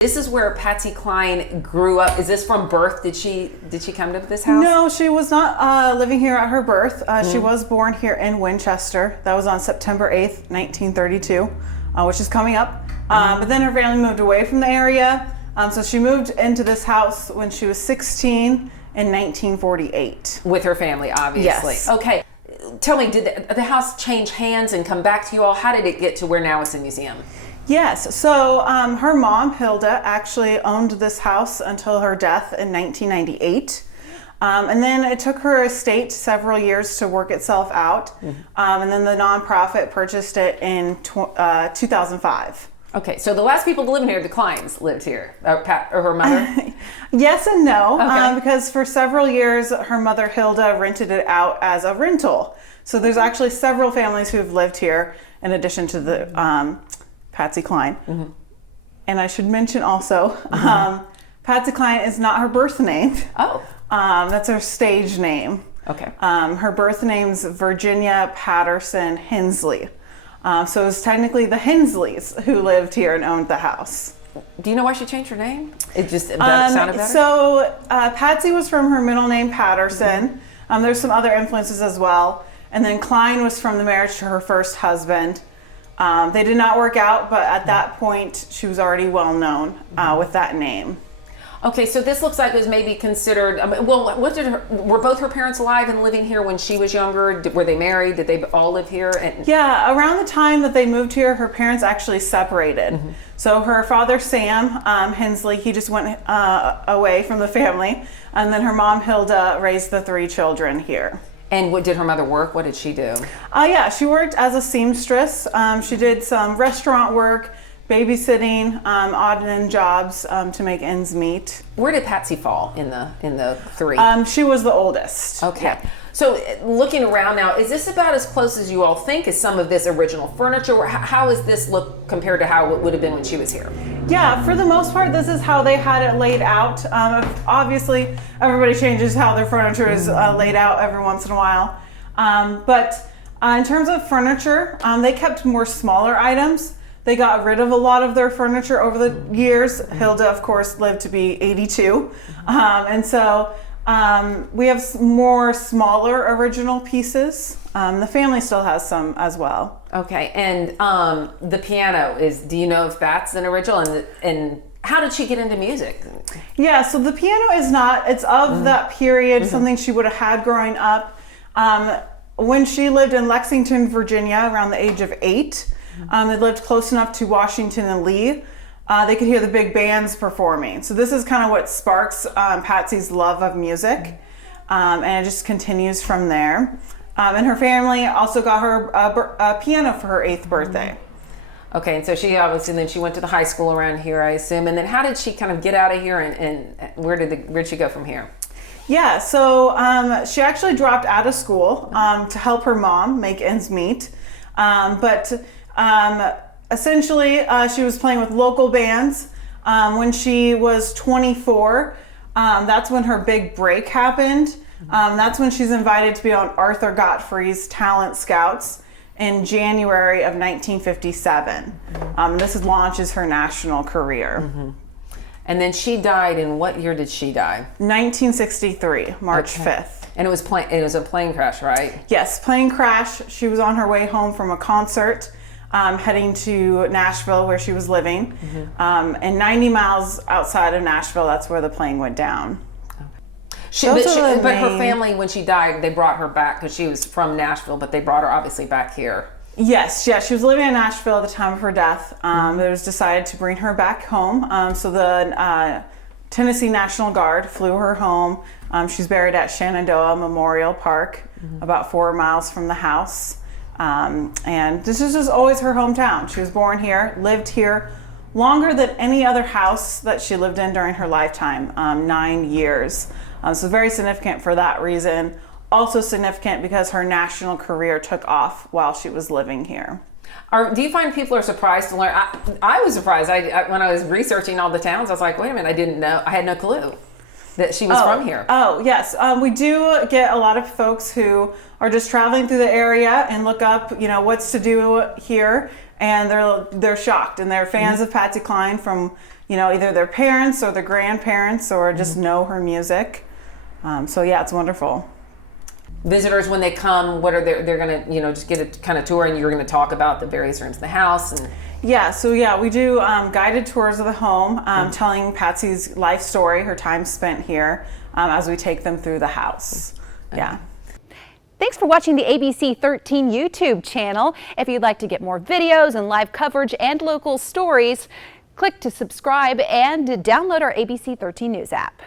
This is where Patsy Cline grew up. Is this from birth? Did she come to this house? No, she was not living here at her birth. She was born here in Winchester. That was on September 8th, 1932, which is coming up. But then her family moved away from the area. So she moved into this house when she was 16 in 1948. With her family, obviously. Yes. Okay. Tell me, did the house change hands and come back to you all? How did it get to where now it's a museum? Yes, so her mom, Hilda, actually owned this house until her death in 1998. And then it took her estate several years to work itself out. And then the nonprofit purchased it in 2005. Okay, so the last people to live in here, the Clines lived here, or her mother? Yes and no, Okay. because for several years, her mother, Hilda, rented it out as a rental. So there's actually several families who have lived here in addition to the Patsy Cline. And I should mention also, Patsy Cline is not her birth name. Oh. That's her stage name. Okay. Her birth name's Virginia Patterson Hensley. So it's technically the Hensleys who lived here and owned the house. Do you know why she changed her name? It just sounded better? So Patsy was from her middle name Patterson. There's some other influences as well. And then Cline was from the marriage to her first husband. They did not work out, but at that point, she was already well known with that name. Okay, so this looks like it was maybe considered, well, were both her parents alive and living here when she was younger? Were they married? Did they all live here? Yeah, around the time that they moved here, her parents actually separated. So her father, Sam Hensley, he just went away from the family. And then her mom, Hilda, raised the 3 children here. And what did her mother work? What did she do? Yeah, she worked as a seamstress. She did some restaurant work, babysitting, odd and end jobs to make ends meet. Where did Patsy fall in the 3? She was the oldest. Okay. Yeah. So looking around now, is this about as close as you all think as some of this original furniture? Or how does this look compared to how it would have been when she was here? Yeah, for the most part, this is how they had it laid out. Obviously, everybody changes how their furniture is laid out every once in a while. But in terms of furniture, they kept more smaller items. They got rid of a lot of their furniture over the years. Hilda, of course, lived to be 82. And so we have more smaller original pieces. The family still has some as well. Okay, and the piano do you know if that's an original? And how did she get into music? Yeah, so the piano is not, it's of that period, something she would have had growing up. When she lived in Lexington, Virginia, around the age of 8, they lived close enough to Washington and Lee. They could hear the big bands performing. So this is kind of what sparks Patsy's love of music. And it just continues from there. And her family also got her a piano for her 8th birthday. Okay, and so she obviously, then she went to the high school around here, I assume. And then how did she kind of get out of here and where'd she go from here? Yeah, so she actually dropped out of school to help her mom make ends meet. Essentially, she was playing with local bands. When she was 24, that's when her big break happened. That's when she's invited to be on Arthur Godfrey's Talent Scouts in January of 1957. This launches her national career. And then she died in what year did she die? 1963, March 5th. And it was a plane crash, right? Yes, plane crash. She was on her way home from a concert, heading to Nashville where she was living. And 90 miles outside of Nashville, that's where the plane went down. But her family, when she died, they brought her back because she was from Nashville, but they brought her obviously back here. Yes, she was living in Nashville at the time of her death. It was decided to bring her back home. So the Tennessee National Guard flew her home. She's buried at Shenandoah Memorial Park, about 4 miles from the house. And this is just always her hometown. She was born here, lived here longer than any other house that she lived in during her lifetime, 9 years. So very significant for that reason. Also significant because her national career took off while she was living here. Do you find people are surprised to learn? I was surprised. When I was researching all the towns, I was like, wait a minute, I didn't know. I had no clue that she was from here. Oh, yes. We do get a lot of folks who are just traveling through the area and look up, what's to do here. And they're shocked. And they're fans of Patsy Cline from, either their parents or their grandparents or just know her music. So yeah, it's wonderful. Visitors, when they come, what are they're going to, just get a kind of tour, and you're going to talk about the various rooms in the house. And Yeah, we do guided tours of the home, telling Patsy's life story, her time spent here, as we take them through the house. Yeah. Thanks for watching the ABC 13 YouTube channel. If you'd like to get more videos and live coverage and local stories, click to subscribe and download our ABC 13 News app.